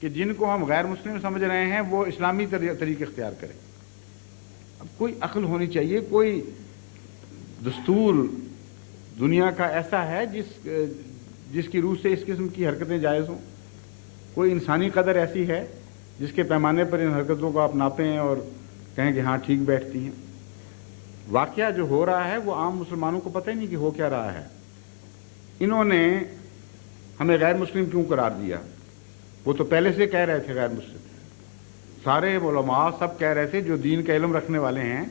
کہ جن کو ہم غیر مسلم سمجھ رہے ہیں وہ اسلامی طریقے اختیار کریں. اب کوئی عقل ہونی چاہیے. کوئی دستور دنیا کا ایسا ہے جس کی روح سے اس قسم کی حرکتیں جائز ہوں؟ کوئی انسانی قدر ایسی ہے جس کے پیمانے پر ان حرکتوں کو آپ ناپیں اور کہیں کہ ہاں ٹھیک بیٹھتی ہیں؟ واقعہ جو ہو رہا ہے وہ عام مسلمانوں کو پتہ ہی نہیں کہ ہو کیا رہا ہے. انہوں نے ہمیں غیر مسلم کیوں قرار دیا؟ وہ تو پہلے سے کہہ رہے تھے غیر مسلم. سارے علماء سب کہہ رہے تھے جو دین کا علم رکھنے والے ہیں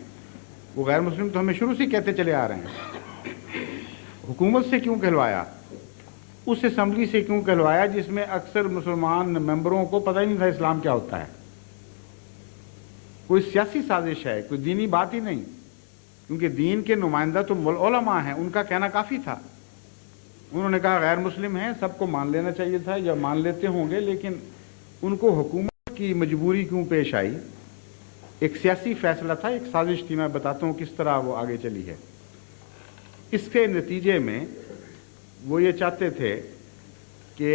وہ غیر مسلم تو ہمیں شروع سے کہتے چلے آ رہے ہیں. حکومت سے کیوں کہلوایا؟ اس اسمبلی سے کیوں کہلوایا جس میں اکثر مسلمان ممبروں کو پتہ ہی نہیں تھا اسلام کیا ہوتا ہے؟ کوئی سیاسی سازش ہے، کوئی دینی بات ہی نہیں. کیونکہ دین کے نمائندہ تو علماء ہیں، ان کا کہنا کافی تھا. انہوں نے کہا غیر مسلم ہیں، سب کو مان لینا چاہیے تھا یا مان لیتے ہوں گے، لیکن ان کو حکومت کی مجبوری کیوں پیش آئی؟ ایک سیاسی فیصلہ تھا، ایک سازش تھی. میں بتاتا ہوں کس طرح وہ آگے چلی ہے. اس کے نتیجے میں وہ یہ چاہتے تھے کہ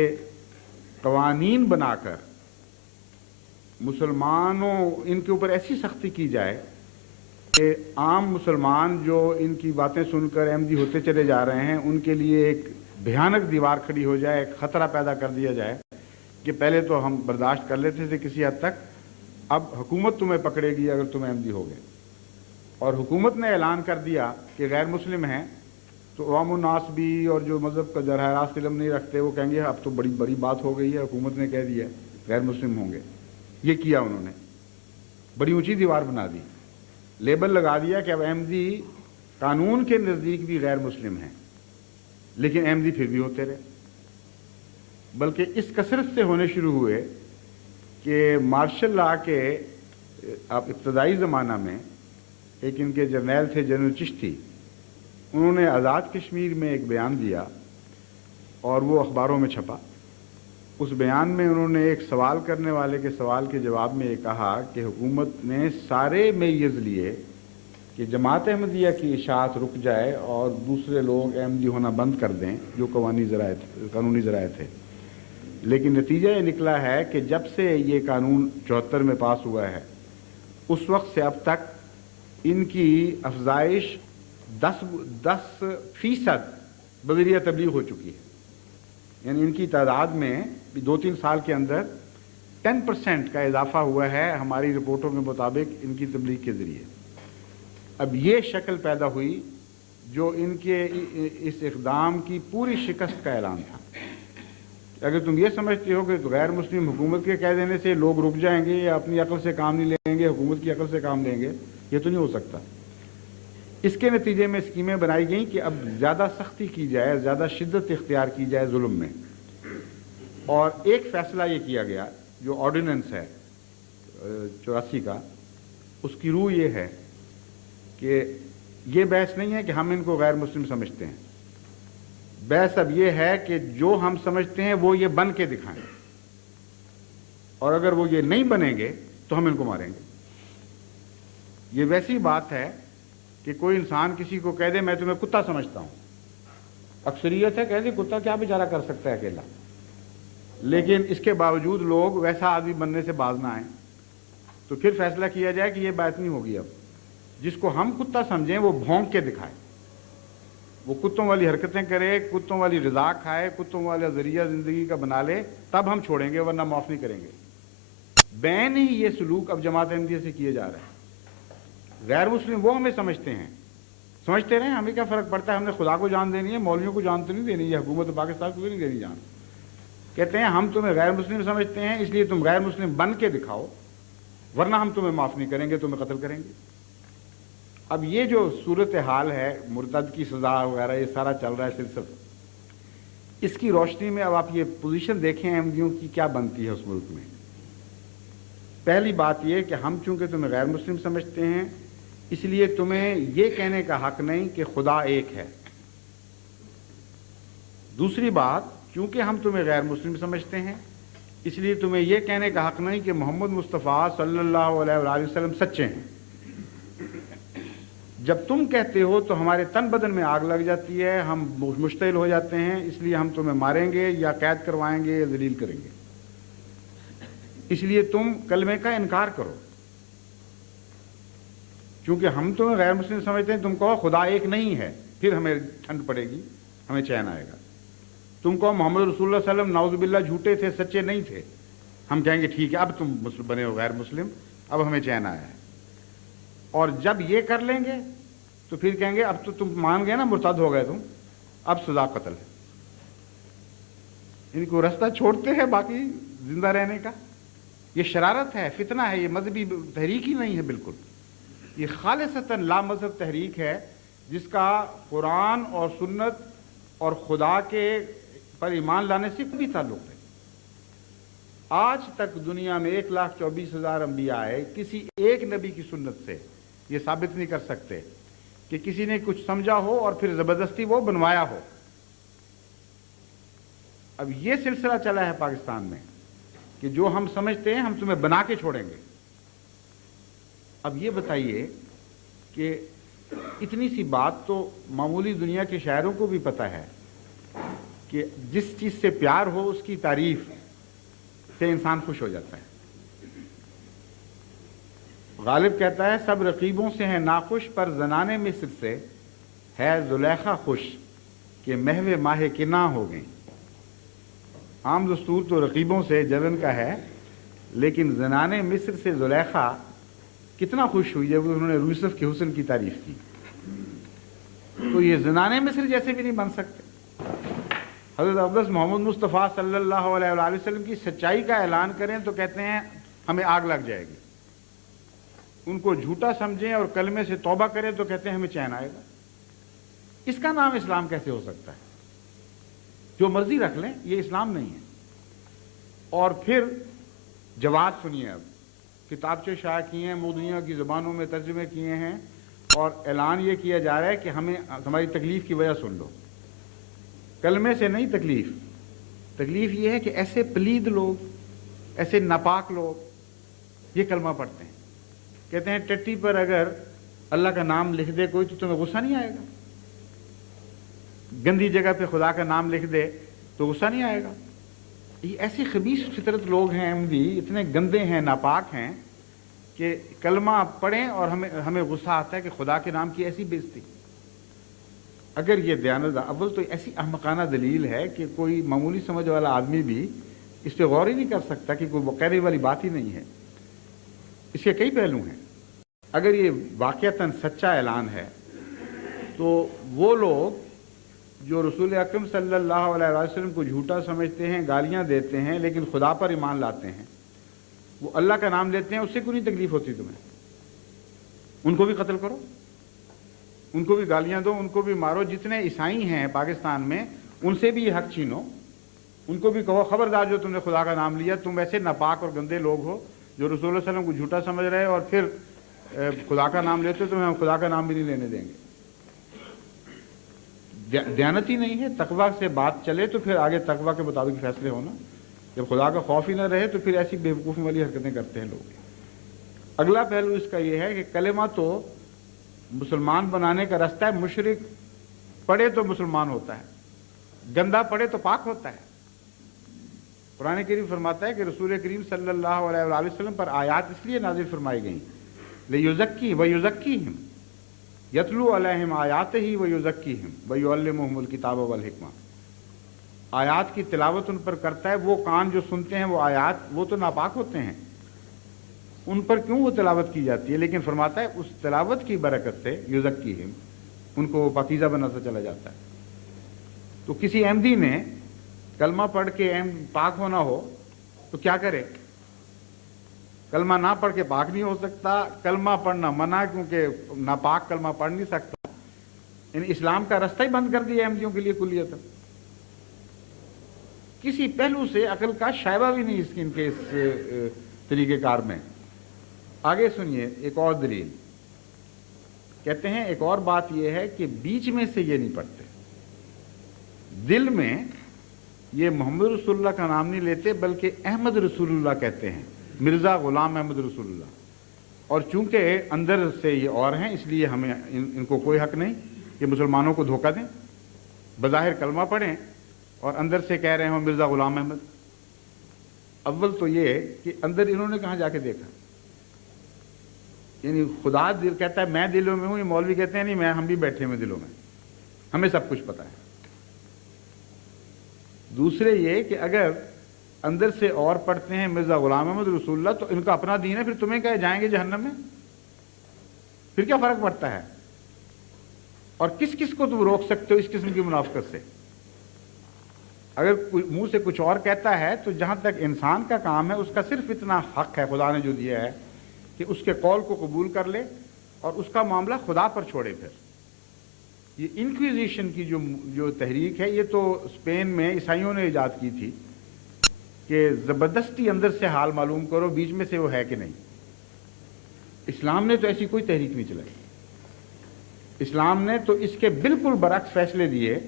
قوانین بنا کر مسلمانوں ان کے اوپر ایسی سختی کی جائے کہ عام مسلمان جو ان کی باتیں سن کر احمدی ہوتے چلے جا رہے ہیں ان کے لیے ایک بھیانک دیوار کھڑی ہو جائے، ایک خطرہ پیدا کر دیا جائے کہ پہلے تو ہم برداشت کر لیتے تھے کسی حد تک، اب حکومت تمہیں پکڑے گی اگر تم احمدی ہو گئے. اور حکومت نے اعلان کر دیا کہ غیر مسلم ہیں تو عوام الناس بھی اور جو مذہب کا براہ راست علم نہیں رکھتے وہ کہیں گے اب تو بڑی بڑی بات ہو گئی ہے، حکومت نے کہہ دیا غیر مسلم ہوں گے. یہ کیا انہوں نے، بڑی اونچی دیوار بنا دی، لیبل لگا دیا کہ اب احمدی قانون کے نزدیک بھی غیر مسلم ہیں، لیکن احمدی پھر بھی ہوتے رہے. بلکہ اس کثرت سے ہونے شروع ہوئے کہ مارشل لا کے ابتدائی زمانہ میں ایک ان کے جرنیل تھے جنرل چشتی، انہوں نے آزاد کشمیر میں ایک بیان دیا اور وہ اخباروں میں چھپا. اس بیان میں انہوں نے ایک سوال کرنے والے کے سوال کے جواب میں یہ کہا کہ حکومت نے سارے میز لیے کہ جماعت احمدیہ کی اشاعت رک جائے اور دوسرے لوگ احمدی ہونا بند کر دیں جو قانونی ذرائع تھے. لیکن نتیجہ یہ نکلا ہے کہ جب سے یہ قانون 74 میں پاس ہوا ہے اس وقت سے اب تک ان کی افزائش 10% بذریعہ تبلیغ ہو چکی ہے. یعنی ان کی تعداد میں 2-3 سال کے اندر 10% کا اضافہ ہوا ہے ہماری رپورٹوں کے مطابق ان کی تبلیغ کے ذریعے. اب یہ شکل پیدا ہوئی جو ان کے اس اقدام کی پوری شکست کا اعلان تھا. اگر تم یہ سمجھتے ہو کہ غیر مسلم حکومت کے کہہ دینے سے لوگ رک جائیں گے یا اپنی عقل سے کام نہیں لیں گے، حکومت کی عقل سے کام لیں گے، یہ تو نہیں ہو سکتا. اس کے نتیجے میں اسکیمیں بنائی گئیں کہ اب زیادہ سختی کی جائے، زیادہ شدت اختیار کی جائے ظلم میں. اور ایک فیصلہ یہ کیا گیا جو آرڈیننس ہے 84 کا، اس کی روح یہ ہے کہ یہ بحث نہیں ہے کہ ہم ان کو غیر مسلم سمجھتے ہیں. بحث اب یہ ہے کہ جو ہم سمجھتے ہیں وہ یہ بن کے دکھائیں، اور اگر وہ یہ نہیں بنیں گے تو ہم ان کو ماریں گے. یہ ویسی بات ہے کہ کوئی انسان کسی کو کہہ دے میں تمہیں کتا سمجھتا ہوں، اکثریت ہے کہہ دے کتا کیا بیچارہ کر سکتا ہے اکیلا، لیکن اس کے باوجود لوگ ویسا آدمی بننے سے باز نہ آئیں. تو پھر فیصلہ کیا جائے کہ یہ بات نہیں ہوگی. اب جس کو ہم کتا سمجھیں وہ بھونک کے دکھائے، وہ کتوں والی حرکتیں کرے، کتوں والی غذا کھائے، کتوں والا ذریعہ زندگی کا بنا لے، تب ہم چھوڑیں گے، ورنہ معاف نہیں کریں گے. بین ہی یہ سلوک اب جماعت احمدیہ سے کیے جا رہے ہیں. غیر مسلم وہ ہمیں سمجھتے ہیں، سمجھتے رہے، ہمیں کیا فرق پڑتا ہے، ہم نے خدا کو جان دینی ہے، مولویوں کو جان تو نہیں دینی ہے، حکومت پاکستان کو نہیں دینی جان. کہتے ہیں ہم تمہیں غیر مسلم سمجھتے ہیں اس لیے تم غیر مسلم بن کے دکھاؤ، ورنہ ہم تمہیں معاف نہیں کریں گے، تمہیں قتل کریں گے. اب یہ جو صورتحال ہے مرتد کی سزا وغیرہ یہ سارا چل رہا ہے سلسلہ، اس کی روشنی میں اب آپ یہ پوزیشن دیکھیں احمدیوں کی کیا بنتی ہے اس ملک میں. پہلی بات یہ کہ ہم چونکہ تمہیں غیر مسلم سمجھتے ہیں اس لیے تمہیں یہ کہنے کا حق نہیں کہ خدا ایک ہے. دوسری بات، چونکہ ہم تمہیں غیر مسلم سمجھتے ہیں اس لیے تمہیں یہ کہنے کا حق نہیں کہ محمد مصطفیٰ صلی اللہ علیہ وآلہ وسلم سچے ہیں. جب تم کہتے ہو تو ہمارے تن بدن میں آگ لگ جاتی ہے، ہم مشتعل ہو جاتے ہیں، اس لیے ہم تمہیں ماریں گے یا قید کروائیں گے یا ذلیل کریں گے. اس لیے تم کلمے کا انکار کرو، چونکہ ہم تمہیں غیر مسلم سمجھتے ہیں، تم کہو خدا ایک نہیں ہے، پھر ہمیں ٹھنڈ پڑے گی، ہمیں چین آئے گا۔ تم کہو محمد رسول اللہ صلی اللہ علیہ وسلم نعوذ باللہ جھوٹے تھے، سچے نہیں تھے، ہم کہیں گے ٹھیک ہے اب تم مسلم بنے ہو غیر مسلم، اب ہمیں چین آیا ہے۔ اور جب یہ کر لیں گے تو پھر کہیں گے اب تو تم مان گئے نا، مرتد ہو گئے تم، اب سزا قتل ہے۔ ان کو رستہ چھوڑتے ہیں باقی زندہ رہنے کا۔ یہ شرارت ہے، فتنہ ہے، یہ مذہبی تحریک ہی نہیں ہے بالکل، یہ خالصتاً لا مذہب تحریک ہے، جس کا قرآن اور سنت اور خدا کے پر ایمان لانے سے کوئی تعلق نہیں۔ آج تک دنیا میں 1,24,000 انبیاء آئے، کسی ایک نبی کی سنت سے یہ ثابت نہیں کر سکتے کہ کسی نے کچھ سمجھا ہو اور پھر زبردستی وہ بنوایا ہو۔ اب یہ سلسلہ چلا ہے پاکستان میں کہ جو ہم سمجھتے ہیں ہم تمہیں بنا کے چھوڑیں گے۔ اب یہ بتائیے کہ اتنی سی بات تو معمولی دنیا کے شاعروں کو بھی پتہ ہے کہ جس چیز سے پیار ہو اس کی تعریف سے انسان خوش ہو جاتا ہے۔ غالب کہتا ہے سب رقیبوں سے ہیں ناخوش، پر زنانے مصر سے ہے زلیخا خوش، کہ محو ماہ کنا ہو گئیں۔ عام دستور تو رقیبوں سے جلن کا ہے، لیکن زنانے مصر سے زلیخا کتنا خوش ہوئی جب انہوں نے یوسف کے حسن کی تعریف کی۔ تو یہ زنانے مصر جیسے بھی نہیں بن سکتے۔ حضرت اقدس محمد مصطفیٰ صلی اللہ علیہ وآلہ وسلم کی سچائی کا اعلان کریں تو کہتے ہیں ہمیں آگ لگ جائے گی، ان کو جھوٹا سمجھیں اور کلمے سے توبہ کریں تو کہتے ہیں ہمیں چین آئے گا۔ اس کا نام اسلام کیسے ہو سکتا ہے؟ جو مرضی رکھ لیں، یہ اسلام نہیں ہے۔ اور پھر جواب سنیے، اب کتابچے شائع کیے ہیں، دنیا کی زبانوں میں ترجمے کیے ہیں، اور اعلان یہ کیا جا رہا ہے کہ ہمیں ہماری تکلیف کی وجہ سن لو۔ کلمے سے نہیں تکلیف یہ ہے کہ ایسے پلید لوگ، ایسے ناپاک لوگ یہ کلمہ پڑھتے ہیں، کہتے ہیں ٹٹی پر اگر اللہ کا نام لکھ دے کوئی تو تمہیں غصہ نہیں آئے گا، گندی جگہ پہ خدا کا نام لکھ دے تو غصہ نہیں آئے گا۔ یہ ایسی خبیث فطرت لوگ ہیں، احمدی اتنے گندے ہیں، ناپاک ہیں کہ کلمہ پڑھیں اور ہمیں غصہ آتا ہے کہ خدا کے نام کی ایسی بےزتی۔ اگر یہ دیانت اول تو ایسی احمقانہ دلیل ہے کہ کوئی معمولی سمجھ والا آدمی بھی اس پہ غور ہی نہیں کر سکتا کہ کوئی وقیرے والی بات ہی نہیں ہے۔ اس کے کئی پہلو ہیں۔ اگر یہ واقعتاً سچا اعلان ہے تو وہ لوگ جو رسول اکرم صلی اللہ علیہ وسلم کو جھوٹا سمجھتے ہیں، گالیاں دیتے ہیں، لیکن خدا پر ایمان لاتے ہیں، وہ اللہ کا نام لیتے ہیں، اس سے کوئی نہیں تکلیف ہوتی تمہیں؟ ان کو بھی قتل کرو، ان کو بھی گالیاں دو، ان کو بھی مارو۔ جتنے عیسائی ہیں پاکستان میں ان سے بھی یہ حق چھینو، ان کو بھی کہو خبردار جو تم نے خدا کا نام لیا، تم ایسے ناپاک اور گندے لوگ ہو جو رسول اللہ علیہ وسلم کو جھوٹا سمجھ رہے اور پھر خدا کا نام لیتے ہو، تمہیں ہم خدا کا نام بھی نہیں لینے دیں گے۔ دیانت ہی نہیں ہے۔ تقویٰ سے بات چلے تو پھر آگے تقویٰ کے مطابق فیصلے ہونا۔ جب خدا کا خوف ہی نہ رہے تو پھر ایسی بیوقوفی والی حرکتیں کرتے ہیں لوگ۔ اگلا پہلو اس کا یہ ہے کہ کلمہ تو مسلمان بنانے کا رستہ ہے۔ مشرک پڑھے تو مسلمان ہوتا ہے، گندا پڑھے تو پاک ہوتا ہے۔ قرآن کریم فرماتا ہے کہ رسول کریم صلی اللہ علیہ وآلہ وسلم پر آیات اس لیے نازل فرمائی گئیں لیزکی ویزکیہم، یتلو علیہم آیاتہ ویزکیہم ویعلمہم الکتاب والحکمہ۔ آیات کی تلاوت ان پر کرتا ہے، وہ کان جو سنتے ہیں وہ آیات، وہ تو ناپاک ہوتے ہیں، ان پر کیوں وہ تلاوت کی جاتی ہے؟ لیکن فرماتا ہے اس تلاوت کی برکت سے یزکیہم، ان کو پاکیزہ بناتا چلا جاتا ہے۔ تو کسی احمدی نے کلمہ پڑھ کے پاک ہونا ہو تو کیا کرے؟ کلمہ نہ پڑھ کے پاک نہیں ہو سکتا، کلمہ پڑھنا منع کیونکہ ناپاک کلمہ پڑھ نہیں سکتا۔ یعنی اسلام کا رستہ ہی بند کر دیا احمدیوں کے لیے کلیتاً۔ کسی پہلو سے عقل کا شائبہ بھی نہیں ان کے اس طریقہ کار میں۔ آگے سنیے ایک اور دلیل، کہتے ہیں ایک اور بات یہ ہے کہ بیچ میں سے یہ نہیں پڑھتے، دل میں یہ محمد رسول اللہ کا نام نہیں لیتے بلکہ احمد رسول اللہ کہتے ہیں، مرزا غلام احمد رسول اللہ۔ اور چونکہ اندر سے یہ اور ہیں اس لیے ہمیں ان کو کوئی حق نہیں کہ مسلمانوں کو دھوکہ دیں، بظاہر کلمہ پڑھیں اور اندر سے کہہ رہے ہوں مرزا غلام احمد۔ اول تو یہ کہ اندر انہوں نے کہاں جا کے دیکھا، یعنی خدا دل کہتا ہے میں دلوں میں ہوں، یہ مولوی کہتے ہیں نہیں ہم بھی بیٹھے ہوئے دلوں میں، ہمیں سب کچھ پتہ ہے۔ دوسرے یہ کہ اگر اندر سے اور پڑھتے ہیں مرزا غلام احمد رسول اللہ تو ان کا اپنا دین ہے، پھر تمہیں کہے جائیں گے جہنم میں، پھر کیا فرق پڑتا ہے؟ اور کس کس کو تم روک سکتے ہو اس قسم کی منافقت سے؟ اگر منہ سے کچھ اور کہتا ہے تو جہاں تک انسان کا کام ہے اس کا صرف اتنا حق ہے خدا نے جو دیا ہے کہ اس کے قول کو قبول کر لے اور اس کا معاملہ خدا پر چھوڑے۔ پھر یہ انکویزیشن کی جو تحریک ہے یہ تو اسپین میں عیسائیوں نے ایجاد کی تھی کہ زبردستی اندر سے حال معلوم کرو بیچ میں سے وہ ہے کہ نہیں۔ اسلام نے تو ایسی کوئی تحریک نہیں چلائی، اسلام نے تو اس کے بالکل برعکس فیصلے دیے،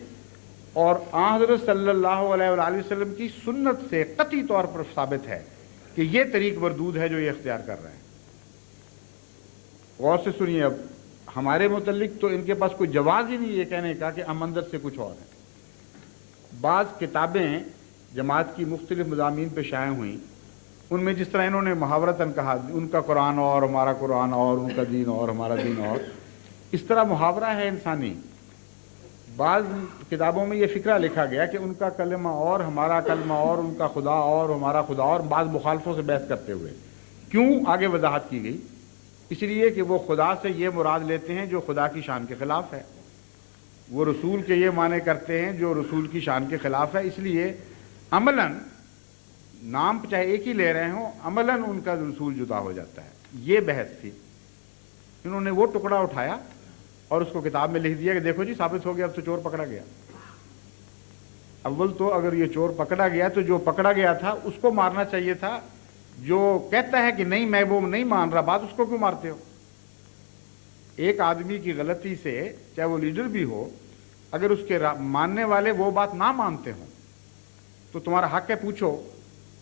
اور آن حضرت صلی اللہ علیہ وآلہ وسلم کی سنت سے قطعی طور پر ثابت ہے کہ یہ طریق مردود ہے جو یہ اختیار کر رہے ہیں۔ غور سے سنیے، اب ہمارے متعلق تو ان کے پاس کوئی جواز ہی نہیں یہ کہنے کا کہ ہم اندر سے کچھ اور ہیں۔ بعض کتابیں جماعت کی مختلف مضامین پہ شائع ہوئیں، ان میں جس طرح انہوں نے محاورتاً کہا ان کا قرآن اور ہمارا قرآن اور ان کا دین اور ہمارا دین اور، اس طرح محاورہ ہے انسانی۔ بعض کتابوں میں یہ فکرہ لکھا گیا کہ ان کا کلمہ اور ہمارا کلمہ اور ان کا خدا اور ہمارا خدا اور، بعض مخالفوں سے بحث کرتے ہوئے۔ کیوں آگے وضاحت کی گئی؟ اس لیے کہ وہ خدا سے یہ مراد لیتے ہیں جو خدا کی شان کے خلاف ہے، وہ رسول کے یہ معنی کرتے ہیں جو رسول کی شان کے خلاف ہے، اس لیے عملاً نام چاہے ایک ہی لے رہے ہوں عملاً ان کا رسول جدا ہو جاتا ہے۔ یہ بحث تھی، انہوں نے وہ ٹکڑا اٹھایا اور اس کو کتاب میں لکھ دیا کہ دیکھو جی ثابت ہو گیا، اب تو چور پکڑا گیا۔ اول تو اگر یہ چور پکڑا گیا تو جو پکڑا گیا تھا اس کو مارنا چاہیے تھا، جو کہتا ہے کہ نہیں میں وہ نہیں مان رہا بات، اس کو کیوں مارتے ہو؟ ایک آدمی کی غلطی سے چاہے وہ لیڈر بھی ہو، اگر اس کے ماننے والے وہ بات نہ مانتے ہوں تو تمہارا حق ہے پوچھو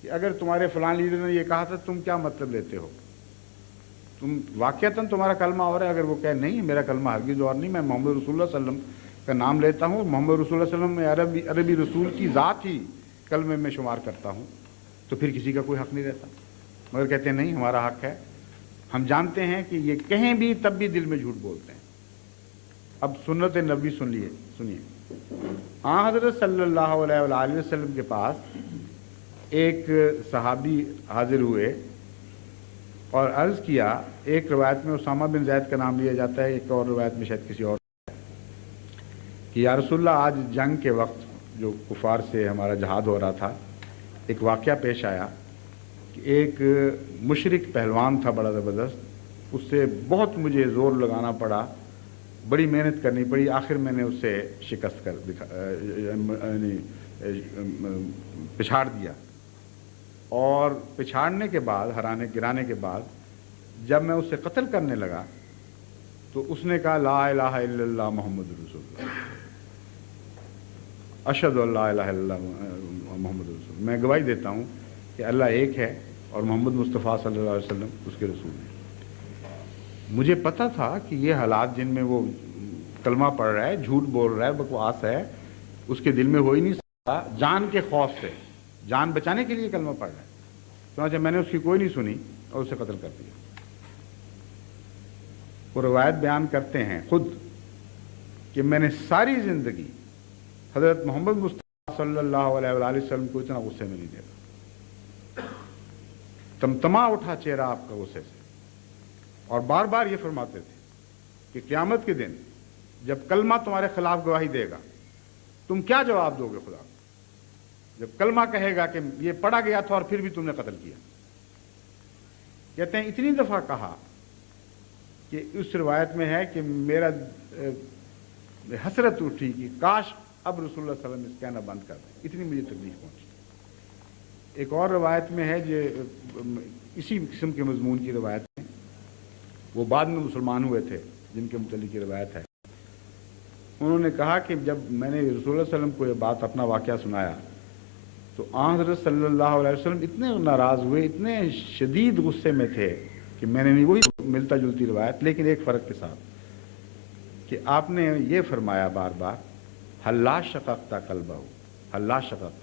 کہ اگر تمہارے فلاں لیڈر نے یہ کہا تھا تم کیا مطلب لیتے ہو؟ تم واقعتاً تمہارا کلمہ اور ہے، اگر وہ کہے نہیں میرا کلمہ ہرگز اور نہیں، میں محمد رسول اللہ صلی اللہ علیہ وسلم کا نام لیتا ہوں، محمد رسول اللہ صلی اللہ علیہ وسلم میں عربی رسول کی ذات ہی کلمے میں شمار کرتا ہوں، تو پھر کسی کا کوئی حق نہیں رہتا۔ مگر کہتے ہیں نہیں ہمارا حق ہے، ہم جانتے ہیں کہ یہ کہیں بھی تب بھی دل میں جھوٹ بولتے ہیں۔ اب سنت نبی سنیے، حضرت صلی اللہ علیہ وآلہ وسلم کے پاس ایک صحابی حاضر ہوئے اور عرض کیا، ایک روایت میں اسامہ بن زید کا نام لیا جاتا ہے، ایک اور روایت میں شاید کسی اور، کہ یا رسول اللہ آج جنگ کے وقت جو کفار سے ہمارا جہاد ہو رہا تھا ایک واقعہ پیش آیا کہ ایک مشرک پہلوان تھا بڑا زبردست، اس سے بہت مجھے زور لگانا پڑا، بڑی محنت کرنی پڑی، آخر میں نے اسے شکست کر پچھاڑ دیا، اور پچھاڑنے کے بعد گرانے کے بعد جب میں اسے قتل کرنے لگا تو اس نے کہا لا الہ الا اللہ محمد رسول اللہ، اشہد ان لا الہ الا اللہ محمد رسول اللہ، میں گواہی دیتا ہوں کہ اللہ ایک ہے اور محمد مصطفیٰ صلی اللہ علیہ وسلم اس کے رسول ہیں۔ مجھے پتا تھا کہ یہ حالات جن میں وہ کلمہ پڑھ رہا ہے، جھوٹ بول رہا ہے، بکواس ہے، اس کے دل میں ہو ہی نہیں سکتا، جان کے خوف سے، جان بچانے کے لیے کلمہ پڑھ رہا ہے، چنانچہ میں نے اس کی کوئی نہیں سنی اور اسے قتل کر دیا۔ وہ روایت بیان کرتے ہیں خود کہ میں نے ساری زندگی حضرت محمد مصطفیٰ صلی اللہ علیہ وآلہ وسلم کو اتنا غصے میں نہیں دیکھا، تمتما اٹھا چہرہ آپ کا غصے سے، اور بار بار یہ فرماتے تھے کہ قیامت کے دن جب کلمہ تمہارے خلاف گواہی دے گا تم کیا جواب دو گے خدا کو؟ جب کلمہ کہے گا کہ یہ پڑھا گیا تھا اور پھر بھی تم نے قتل کیا۔ کہتے ہیں اتنی دفعہ کہا کہ اس روایت میں ہے کہ میرا حسرت اٹھی کہ کاش اب رسول اللہ صلی اللہ علیہ وسلم اس کہنا بند کر دیں، اتنی مجھے تکلیف پہنچی۔ ایک اور روایت میں ہے جو اسی قسم کے مضمون کی روایت ہے، وہ بعد میں مسلمان ہوئے تھے جن کے متعلق یہ روایت ہے، انہوں نے کہا کہ جب میں نے رسول اللہ صلی اللہ علیہ وسلم کو یہ بات اپنا واقعہ سنایا تو آن حضرت صلی اللہ علیہ وسلم اتنے ناراض ہوئے، اتنے شدید غصے میں تھے کہ میں نے نہیں، وہی ملتا جلتی روایت لیکن ایک فرق کے ساتھ کہ آپ نے یہ فرمایا بار بار حلا شققت قلبہ، حلا شققت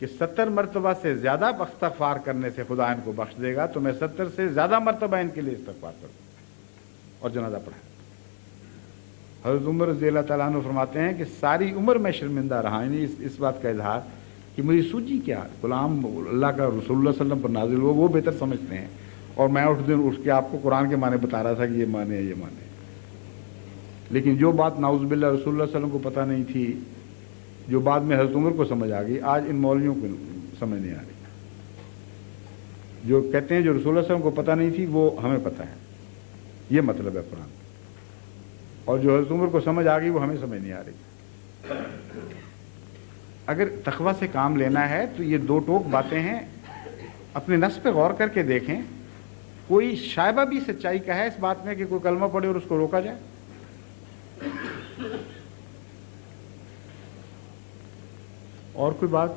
کہ 70 مرتبہ سے زیادہ استغفار کرنے سے خدا ان کو بخش دے گا تو میں 70 سے زیادہ مرتبہ ان کے لیے استغفار کروں اور جنازہ پڑھا۔ حضرت عمر رضی اللہ تعالیٰ عنہ فرماتے ہیں کہ ساری عمر میں شرمندہ رہا، یعنی اس بات کا اظہار کہ مجھے سوچی کیا، غلام اللہ کا رسول اللہ صلی اللہ علیہ وسلم پر نازل ہوا، وہ بہتر سمجھتے ہیں، اور میں اٹھ کے آپ کو قرآن کے معنی بتا رہا تھا کہ یہ معنی ہے، یہ معنی ہے۔ لیکن جو بات نعوذ باللہ رسول اللہ صلی اللہ علیہ وسلم کو پتہ نہیں تھی، جو بعد میں حضرت عمر کو سمجھ آ گئی، آج ان مولویوں کو سمجھ نہیں آ رہی۔ جو کہتے ہیں جو رسول اللہ صلی اللہ علیہ وسلم کو پتہ نہیں تھی وہ ہمیں پتہ ہے، یہ مطلب ہے قرآن، اور جو حضرت عمر کو سمجھ آ گئی وہ ہمیں سمجھ نہیں آ رہی۔ اگر تقویٰ سے کام لینا ہے تو یہ دو ٹوک باتیں ہیں، اپنے نفس پہ غور کر کے دیکھیں، کوئی شائبہ بھی سچائی کا ہے اس بات میں کہ کوئی کلمہ پڑھے اور اس کو روکا جائے؟ اور کوئی بات؟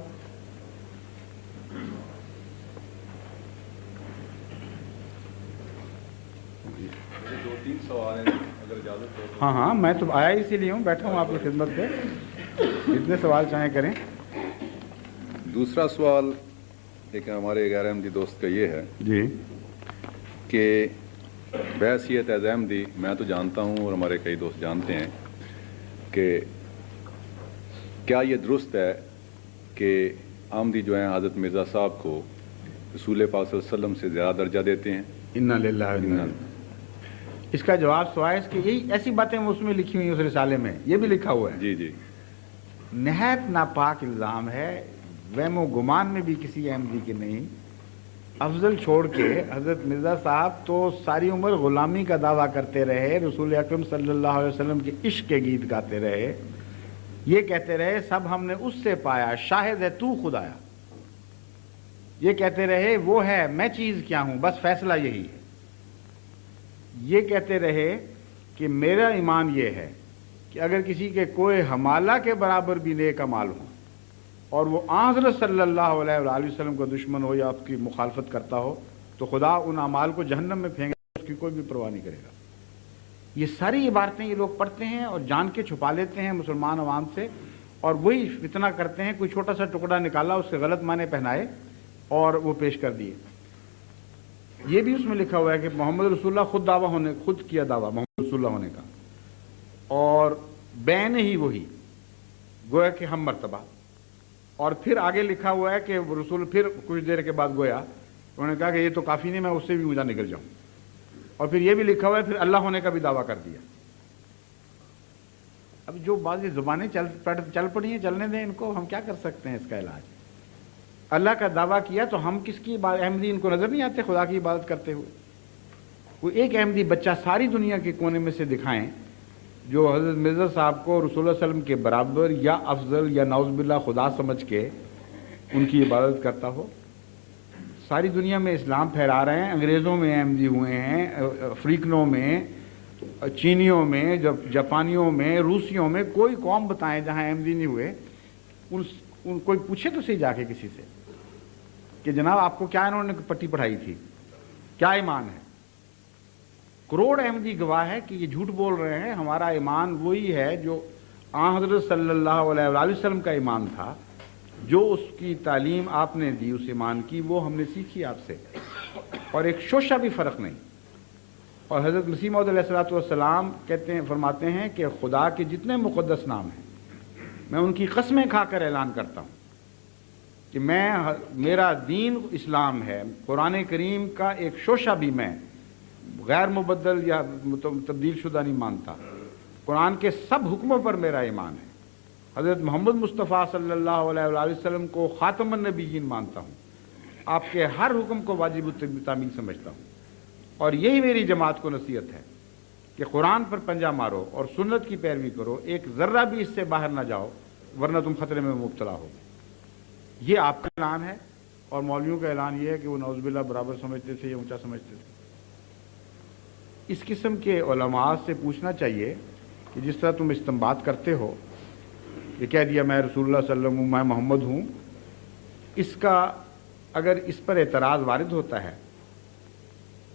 دو تین سوال ہیں اگر اجازت ہو۔ ہاں ہاں، میں تو آیا اسی لیے ہوں، بیٹھا ہوں آپ کی خدمت پہ، جتنے سوال چاہیں کریں۔ دوسرا سوال ایک ہمارے غیر احمدی دوست کا یہ ہے جی کہ بحیثیت ایز احمدی میں تو جانتا ہوں اور ہمارے کئی دوست جانتے ہیں کہ کیا یہ درست ہے کہ احمدی جو ہیں حضرت مرزا صاحب کو رسول پاک صلی اللہ علیہ وسلم سے زیادہ درجہ دیتے ہیں؟ انا للہ و انا الیہ۔ اس کا جواب سوائے اس کہ یہی ایسی باتیں اس میں لکھی ہوئی ہیں، اس رسالے میں یہ بھی لکھا ہوا ہے۔ جی جی، نہایت ناپاک الزام ہے، وہم و گمان میں بھی کسی احمدی کے نہیں۔ افضل چھوڑ کے حضرت مرزا صاحب تو ساری عمر غلامی کا دعویٰ کرتے رہے، رسول اکرم صلی اللہ علیہ وسلم کے عشق کے گیت گاتے رہے، یہ کہتے رہے سب ہم نے اس سے پایا، شاہد ہے تو خدایا، یہ کہتے رہے وہ ہے میں چیز کیا ہوں، بس فیصلہ یہی ہے، یہ کہتے رہے کہ میرا ایمان یہ ہے کہ اگر کسی کے کوئی حمالہ کے برابر بھی نیک اعمال ہوں اور وہ حضرت صلی اللہ علیہ وآلہ وسلم کا دشمن ہو یا آپ کی مخالفت کرتا ہو تو خدا ان اعمال کو جہنم میں پھینگے، اس کی کوئی بھی پرواہ نہیں کرے گا۔ یہ ساری عبارتیں یہ لوگ پڑھتے ہیں اور جان کے چھپا لیتے ہیں مسلمان عوام سے، اور وہی فتنہ کرتے ہیں، کوئی چھوٹا سا ٹکڑا نکالا، اس کے غلط معنی پہنائے اور وہ پیش کر دیے۔ یہ بھی اس میں لکھا ہوا ہے کہ محمد رسول اللہ خود کیا دعویٰ محمد رسول اللہ ہونے کا، اور بین ہی وہی گویا کہ ہم مرتبہ، اور پھر آگے لکھا ہوا ہے کہ رسول پھر کچھ دیر کے بعد گویا انہوں نے کہا کہ یہ تو کافی نہیں، میں اس سے بھی اونچا نکل جاؤں، اور پھر یہ بھی لکھا ہوا ہے پھر اللہ ہونے کا بھی دعویٰ کر دیا۔ اب جو بعض زبانیں چل پڑی ہیں، چلنے دیں ان کو، ہم کیا کر سکتے ہیں اس کا علاج؟ اللہ کا دعویٰ کیا تو ہم کس کی احمدی ان کو نظر نہیں آتے خدا کی عبادت کرتے ہوئے؟ کوئی ایک احمدی بچہ ساری دنیا کے کونے میں سے دکھائیں جو حضرت مرزا صاحب کو رسول اللہ صلی اللہ علیہ وسلم کے برابر یا افضل یا نعوذ باللہ خدا سمجھ کے ان کی عبادت کرتا ہو۔ ساری دنیا میں اسلام پھیلا رہے ہیں، انگریزوں میں احمدی ہوئے ہیں، افریقنوں میں، چینیوں میں، جاپانیوں میں، روسیوں میں، کوئی قوم بتائیں جہاں احمدی نہیں ہوئے، ان کوئی پوچھے تو صحیح جا کے کسی سے کہ جناب آپ کو کیا انہوں نے پٹی پڑھائی تھی، کیا ایمان ہے؟ کروڑ احمدی گواہ ہے کہ یہ جھوٹ بول رہے ہیں، ہمارا ایمان وہی ہے جو حضرت صلی اللہ علیہ وآلہ وسلم کا ایمان تھا، جو اس کی تعلیم آپ نے دی اس ایمان کی وہ ہم نے سیکھی آپ سے، اور ایک شوشہ بھی فرق نہیں۔ اور حضرت مسیح موعود علیہ الصلوۃ والسلام فرماتے ہیں کہ خدا کے جتنے مقدس نام ہیں میں ان کی قسمیں کھا کر اعلان کرتا ہوں کہ میرا دین اسلام ہے، قرآن کریم کا ایک شوشہ بھی میں غیر مبدل یا تبدیل شدہ نہیں مانتا، قرآن کے سب حکموں پر میرا ایمان ہے، حضرت محمد مصطفیٰ صلی اللہ علیہ وآلہ وسلم کو خاتم النبیین مانتا ہوں، آپ کے ہر حکم کو واجب التعمیل سمجھتا ہوں، اور یہی میری جماعت کو نصیحت ہے کہ قرآن پر پنجہ مارو اور سنت کی پیروی کرو، ایک ذرہ بھی اس سے باہر نہ جاؤ ورنہ تم خطرے میں مبتلا ہو۔ یہ آپ کا اعلان ہے، اور مولویوں کا اعلان یہ ہے کہ وہ نعوذ باللہ برابر سمجھتے تھے یا اونچا سمجھتے تھے۔ اس قسم کے علماء سے پوچھنا چاہیے کہ جس طرح تم استنباط کرتے ہو، یہ کہہ دیا میں رسول اللہ صلی اللہ علیہ وسلم میں محمد ہوں، اس کا اگر اس پر اعتراض وارد ہوتا ہے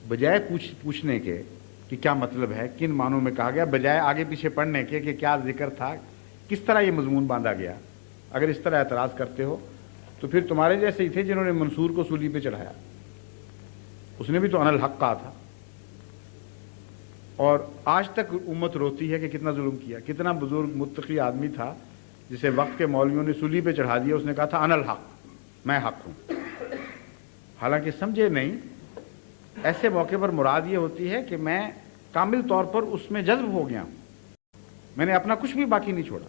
بجائے پوچھنے کے کہ کیا مطلب ہے، کن معنوں میں کہا گیا، بجائے آگے پیچھے پڑھنے کے کہ کیا ذکر تھا، کس طرح یہ مضمون باندھا گیا، اگر اس طرح اعتراض کرتے ہو تو پھر تمہارے جیسے ہی تھے جنہوں نے منصور کو سولی پہ چڑھایا، اس نے بھی تو انا الحق کہا تھا، اور آج تک امت روتی ہے کہ کتنا ظلم کیا. کتنا بزرگ متقی آدمی تھا جسے وقت کے مولویوں نے سولی پہ چڑھا دیا، اس نے کہا تھا انا الحق، میں حق ہوں. حالانکہ سمجھے نہیں، ایسے موقع پر مراد یہ ہوتی ہے کہ میں کامل طور پر اس میں جذب ہو گیا ہوں، میں نے اپنا کچھ بھی باقی نہیں چھوڑا.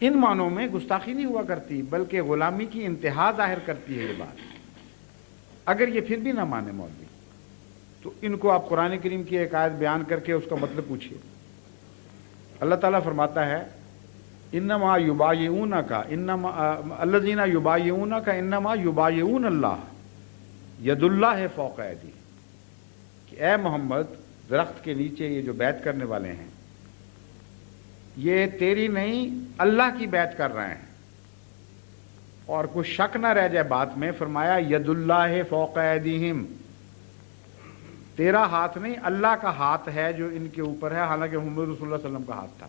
ان معنوں میں گستاخی نہیں ہوا کرتی بلکہ غلامی کی انتہا ظاہر کرتی ہے یہ بات. اگر یہ پھر بھی نہ مانے مولوی تو ان کو آپ قرآن کریم کی ایک آیت بیان کر کے اس کا مطلب پوچھیے. اللہ تعالیٰ فرماتا ہے انما یبایعونک انما الذین یبایعونک انما یبایعون اللہ ید اللہ فوق ایدیہم، کہ اے محمد درخت کے نیچے یہ جو بیعت کرنے والے ہیں یہ تیری نہیں اللہ کی بیعت کر رہے ہیں. اور کوئی شک نہ رہ جائے بات میں، فرمایا ید اللہ فوق ایدیہم، تیرا ہاتھ نہیں اللہ کا ہاتھ ہے جو ان کے اوپر ہے، حالانکہ محمد رسول اللہ صلی اللہ علیہ وسلم کا ہاتھ تھا.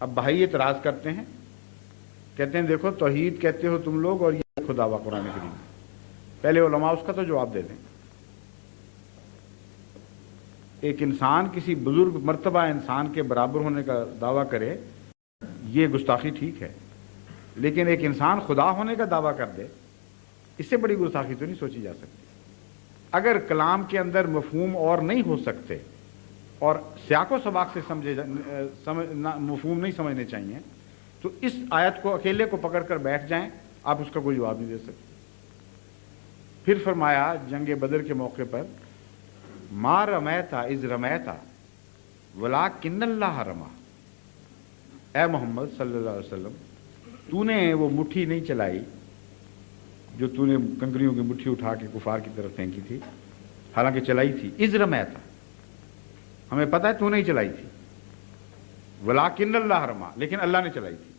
اب بھائی اعتراض کرتے ہیں، کہتے ہیں دیکھو توحید کہتے ہو تم لوگ اور یہ خدا وا قرآن کریم. پہلے علماء اس کا تو جواب دے دیں. ایک انسان کسی بزرگ مرتبہ انسان کے برابر ہونے کا دعویٰ کرے یہ گستاخی ٹھیک ہے، لیکن ایک انسان خدا ہونے کا دعویٰ کر دے اس سے بڑی گستاخی تو نہیں سوچی جا سکتی. اگر کلام کے اندر مفہوم اور نہیں ہو سکتے اور سیاق و سباق سے مفہوم نہیں سمجھنے چاہیے تو اس آیت کو اکیلے کو پکڑ کر بیٹھ جائیں، آپ اس کا کوئی جواب نہیں دے سکتے. پھر فرمایا جنگ بدر کے موقع پر ما رمیتا اذ رمیتا ولکن اللہ رما، اے محمد صلی اللہ علیہ وسلم تو نے وہ مٹھی نہیں چلائی جو تو نے کنکریوں کی مٹھی اٹھا کے کفار کی طرف پھینکی تھی، حالانکہ چلائی تھی. اذ رمیتا، ہمیں پتہ ہے تو نہیں چلائی تھی، ولکن اللہ رما، لیکن اللہ نے چلائی تھی.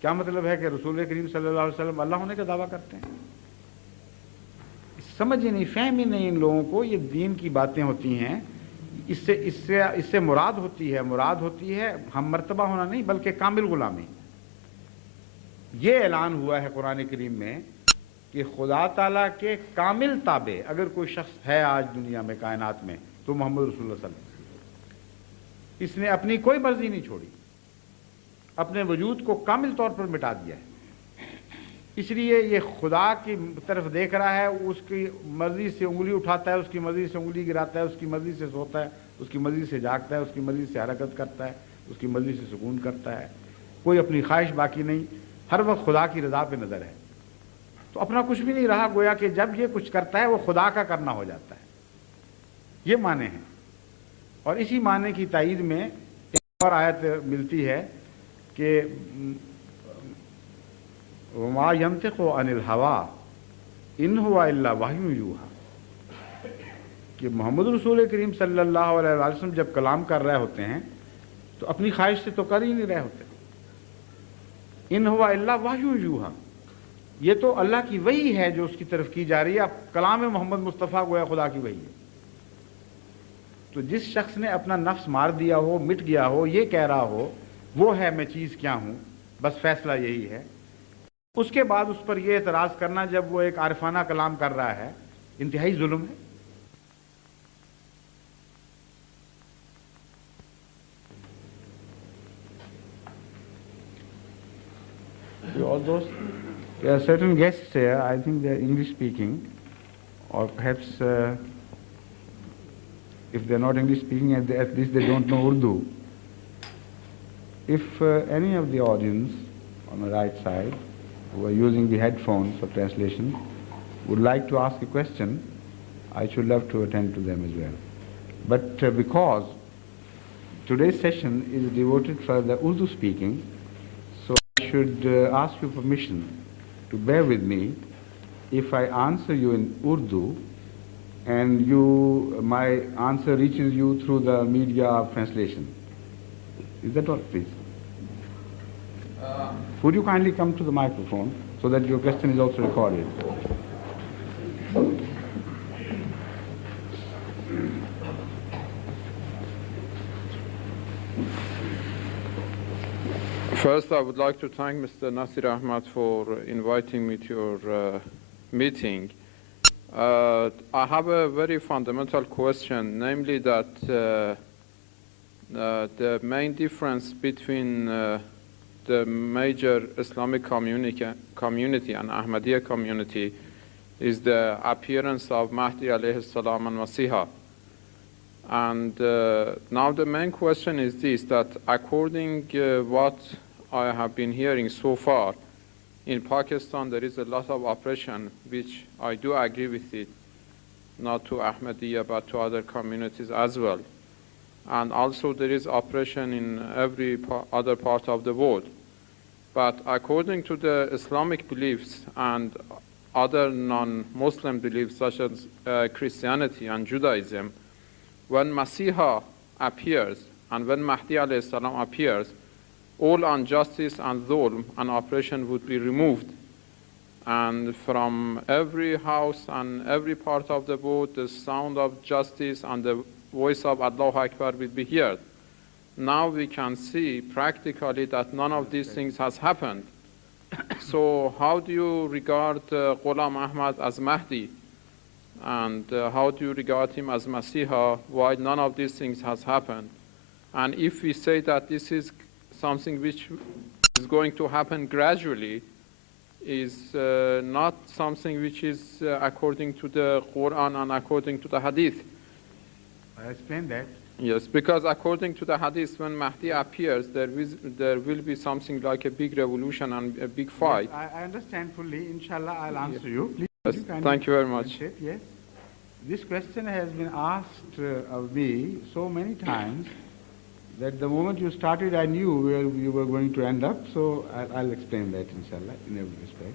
کیا مطلب ہے کہ رسول کریم صلی اللہ علیہ وسلم اللہ ہونے کا دعویٰ کرتے ہیں؟ سمجھ ہی نہیں، فہم ہی نہیں ان لوگوں کو. یہ دین کی باتیں ہوتی ہیں، اس سے مراد ہوتی ہے ہم مرتبہ ہونا نہیں بلکہ کامل غلامی. یہ اعلان ہوا ہے قرآن کریم میں کہ خدا تعالیٰ کے کامل تابع اگر کوئی شخص ہے آج دنیا میں کائنات میں تو محمد رسول اللہ صلی اللہ علیہ وسلم. اس نے اپنی کوئی مرضی نہیں چھوڑی، اپنے وجود کو کامل طور پر مٹا دیا ہے. اس لیے یہ خدا کی طرف دیکھ رہا ہے، اس کی مرضی سے انگلی اٹھاتا ہے، اس کی مرضی سے انگلی گراتا ہے، اس کی مرضی سے سوتا ہے، اس کی مرضی سے جاگتا ہے، اس کی مرضی سے حرکت کرتا ہے، اس کی مرضی سے سکون کرتا ہے. کوئی اپنی خواہش باقی نہیں، ہر وقت خدا کی رضا پہ نظر ہے. تو اپنا کچھ بھی نہیں رہا، گویا کہ جب یہ کچھ کرتا ہے وہ خدا کا کرنا ہو جاتا ہے. یہ معنی ہیں. اور اسی معنی کی تائید میں ایک اور آیت ملتی ہے کہ وما ينطق عن الهوى ان هو الا وحی یوحی، کہ محمد رسول کریم صلی اللہ علیہ وسلم جب کلام کر رہے ہوتے ہیں تو اپنی خواہش سے تو کر ہی نہیں رہے ہوتے. ان هو الا وحی یوحی، یہ تو اللہ کی وحی ہے جو اس کی طرف کی جا رہی ہے. اب کلام محمد مصطفیٰ گویا خدا کی وحی ہے. تو جس شخص نے اپنا نفس مار دیا ہو، مٹ گیا ہو، یہ کہہ رہا ہو وہ ہے میں چیز کیا ہوں، بس فیصلہ یہی ہے، اس کے بعد اس پر یہ اعتراض کرنا جب وہ ایک عارفانہ کلام کر رہا ہے، انتہائی ظلم ہے. All those, there are certain guests here, I think they are English speaking, or perhaps if they are not English speaking, at least they don't know Urdu. If any of the audience on the right side who are using the headphones for translation would like to ask a question, I should love to attend to them as well. But because today's session is devoted for the Urdu speaking, so I should ask your permission to bear with me if I answer you in Urdu and my answer reaches you through the media of translation. Is that all, please? Would you kindly come to the microphone so that your question is also recorded? First, I would like to thank Mr. Nasir Ahmad for inviting me to your meeting. I have a very fundamental question, namely that the main difference between the major Islamic community and Ahmadiyya community is the appearance of Mahdi alayhi salam and Masiha. And now the main question is this, that according what I have been hearing so far, in Pakistan there is a lot of oppression, which I do agree with it, not to Ahmadiyya but to other communities as well. And also there is oppression in every other part of the world. But according to the Islamic beliefs and other non-Muslim beliefs such as Christianity and Judaism, when Masiha appears and when Mahdi alayhi salam appears, all injustice and dhulm and oppression would be removed. And from every house and every part of the world, the sound of justice and the voice of Allahu Akbar will be heard. Now we can see practically that none of these things has happened. So how do you regard Ghulam Ahmad as Mahdi? And how do you regard him as Masiha, why none of these things has happened? And if we say that this is something which is going to happen gradually, is not something which is according to the Quran and according to the Hadith. I explained that. Yes, because according to the Hadith, when Mahdi appears, there will be something like a big revolution and a big fight. Yes, I understand fully. Inshallah, I'll answer you. Please, Yes, thank you very much. Yes. This question has been asked of me so many times that the moment you started, I knew where you were going to end up, so I'll explain that, inshallah, in every respect.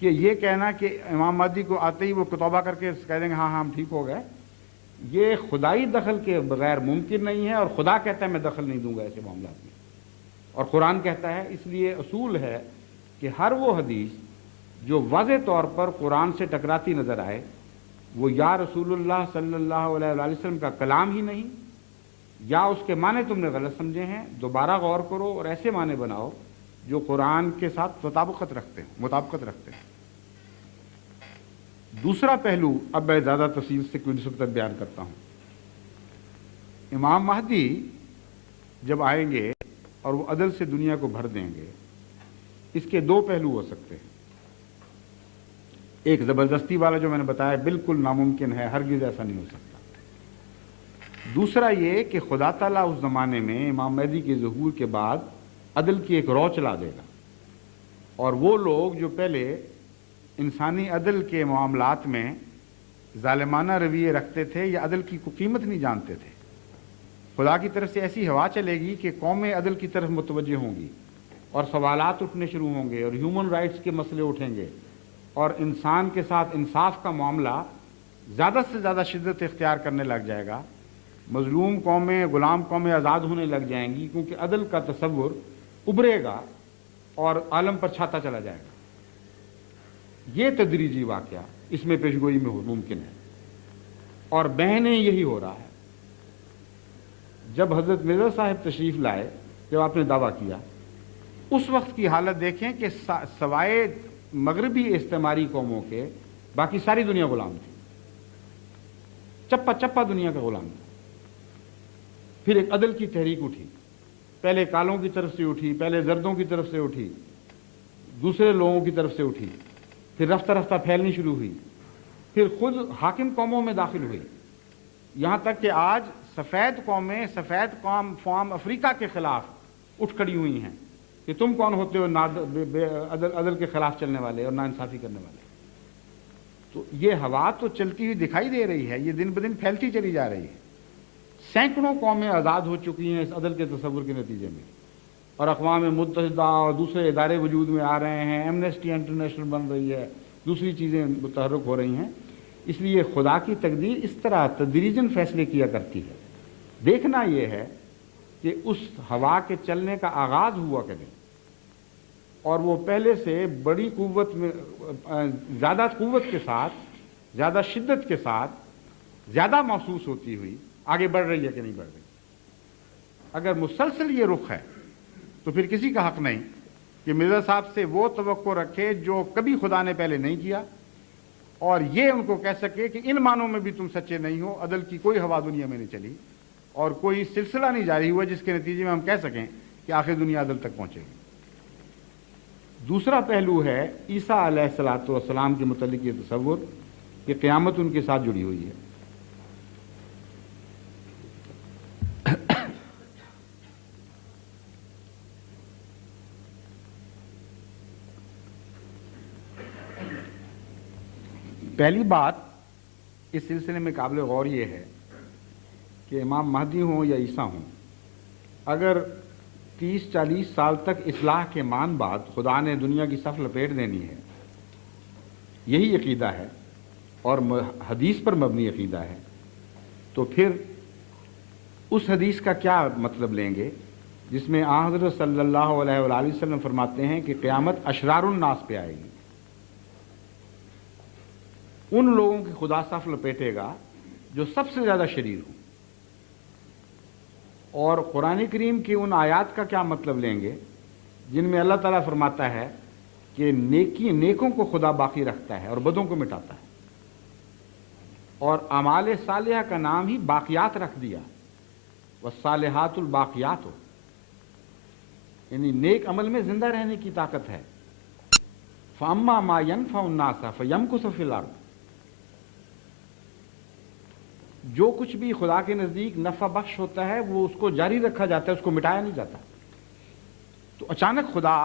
کہ یہ کہنا کہ امام مہدی کو آتے ہی وہ توبہ کر کے کہہ دیں گے ہاں ہم ٹھیک ہو گئے، یہ خدائی دخل کے بغیر ممکن نہیں ہے، اور خدا کہتا ہے میں دخل نہیں دوں گا ایسے معاملات میں، اور قرآن کہتا ہے۔ اس لیے اصول ہے کہ ہر وہ حدیث جو واضح طور پر قرآن سے ٹکراتی نظر آئے، وہ یا رسول اللہ صلی اللہ علیہ وآلہ وسلم کا کلام ہی نہیں، یا اس کے معنی تم نے غلط سمجھے ہیں، دوبارہ غور کرو اور ایسے معنی بناؤ جو قرآن کے ساتھ مطابقت رکھتے ہیں۔ دوسرا پہلو اب میں زیادہ تفصیل سے کوئی نسبت بیان کرتا ہوں۔ امام مہدی جب آئیں گے اور وہ عدل سے دنیا کو بھر دیں گے، اس کے دو پہلو ہو سکتے ہیں۔ ایک زبردستی والا جو میں نے بتایا بالکل ناممکن ہے، ہرگز ایسا نہیں ہو سکتا۔ دوسرا یہ کہ خدا تعالیٰ اس زمانے میں امام مہدی کے ظہور کے بعد عدل کی ایک رو چلا دے گا، اور وہ لوگ جو پہلے انسانی عدل کے معاملات میں ظالمانہ رویے رکھتے تھے یا عدل کی کوئی قیمت نہیں جانتے تھے، خدا کی طرف سے ایسی ہوا چلے گی کہ قومیں عدل کی طرف متوجہ ہوں گی، اور سوالات اٹھنے شروع ہوں گے، اور ہیومن رائٹس کے مسئلے اٹھیں گے، اور انسان کے ساتھ انصاف کا معاملہ زیادہ سے زیادہ شدت اختیار کرنے لگ جائے گا، مظلوم قومیں، غلام قومیں آزاد ہونے لگ جائیں گی، کیونکہ عدل کا تصور ابھرے گا اور عالم پر چھاتا چلا جائے گا۔ یہ تدریجی واقعہ اس میں پیشگوئی میں ممکن ہے، اور بہنیں یہی ہو رہا ہے۔ جب حضرت مرزا صاحب تشریف لائے، جب آپ نے دعویٰ کیا، اس وقت کی حالت دیکھیں کہ سوائے مغربی استعماری قوموں کے باقی ساری دنیا غلام تھی، چپا چپا دنیا کا غلام تھا۔ پھر ایک عدل کی تحریک اٹھی، پہلے کالوں کی طرف سے اٹھی، پہلے زردوں کی طرف سے اٹھی، دوسرے لوگوں کی طرف سے اٹھی، پھر رفتہ رفتہ پھیلنی شروع ہوئی، پھر خود حاکم قوموں میں داخل ہوئی، یہاں تک کہ آج سفید قومیں سفید قوم افریقہ کے خلاف اٹھ کھڑی ہوئی ہیں کہ تم کون ہوتے ہو عدل کے خلاف چلنے والے اور ناانصافی کرنے والے۔ تو یہ ہوا تو چلتی ہوئی دکھائی دے رہی ہے، یہ دن بدن پھیلتی چلی جا رہی ہے۔ سینکڑوں قومیں آزاد ہو چکی ہیں اس عدل کے تصور کے نتیجے میں، اور اقوام متحدہ اور دوسرے ادارے وجود میں آ رہے ہیں، ایمنسٹی انٹرنیشنل بن رہی ہے، دوسری چیزیں متحرک ہو رہی ہیں۔ اس لیے خدا کی تقدیر اس طرح تدریجاً فیصلے کیا کرتی ہے۔ دیکھنا یہ ہے کہ اس ہوا کے چلنے کا آغاز ہوا کرے، اور وہ پہلے سے بڑی قوت میں، زیادہ قوت کے ساتھ، زیادہ شدت کے ساتھ، زیادہ محسوس ہوتی ہوئی آگے بڑھ رہی ہے کہ نہیں بڑھ رہی۔ اگر مسلسل یہ رخ ہے تو پھر کسی کا حق نہیں کہ مرزا صاحب سے وہ توقع رکھے جو کبھی خدا نے پہلے نہیں کیا، اور یہ ان کو کہہ سکے کہ ان معنوں میں بھی تم سچے نہیں ہو، عدل کی کوئی ہوا دنیا میں نہیں چلی، اور کوئی سلسلہ نہیں جاری ہوا جس کے نتیجے میں ہم کہہ سکیں کہ آخر دنیا عدل تک پہنچے گی۔ دوسرا پہلو ہے عیسیٰ علیہ الصلوۃ والسلام کے متعلق یہ تصور کہ قیامت ان کے ساتھ جڑی ہوئی ہے۔ پہلی بات اس سلسلے میں قابل غور یہ ہے کہ امام مہدی ہوں یا عیسیٰ ہوں، اگر 30-40 سال تک اصلاح کے مان بعد خدا نے دنیا کی صف لپیٹ دینی ہے، یہی عقیدہ ہے اور حدیث پر مبنی عقیدہ ہے، تو پھر اس حدیث کا کیا مطلب لیں گے جس میں حضرت صلی اللہ علیہ وآلہ وسلم فرماتے ہیں کہ قیامت اشرار الناس پہ آئے گی، ان لوگوں کی خدا صف لپیٹے گا جو سب سے زیادہ شریر ہوں۔ اور قرآن کریم کی ان آیات کا کیا مطلب لیں گے جن میں اللہ تعالیٰ فرماتا ہے کہ نیکوں کو خدا باقی رکھتا ہے اور بدوں کو مٹاتا ہے، اور اعمال صالحہ کا نام ہی باقیات رکھ دیا، والصالحات الباقیات، یعنی نیک عمل میں زندہ رہنے کی طاقت ہے۔ فَأَمَّا مَا يَنْفَعُ النَّاسَ فَيَمْكُثُ فِي الْأَرْضِ، جو کچھ بھی خدا کے نزدیک نفع بخش ہوتا ہے وہ اس کو جاری رکھا جاتا ہے، اس کو مٹایا نہیں جاتا۔ تو اچانک خدا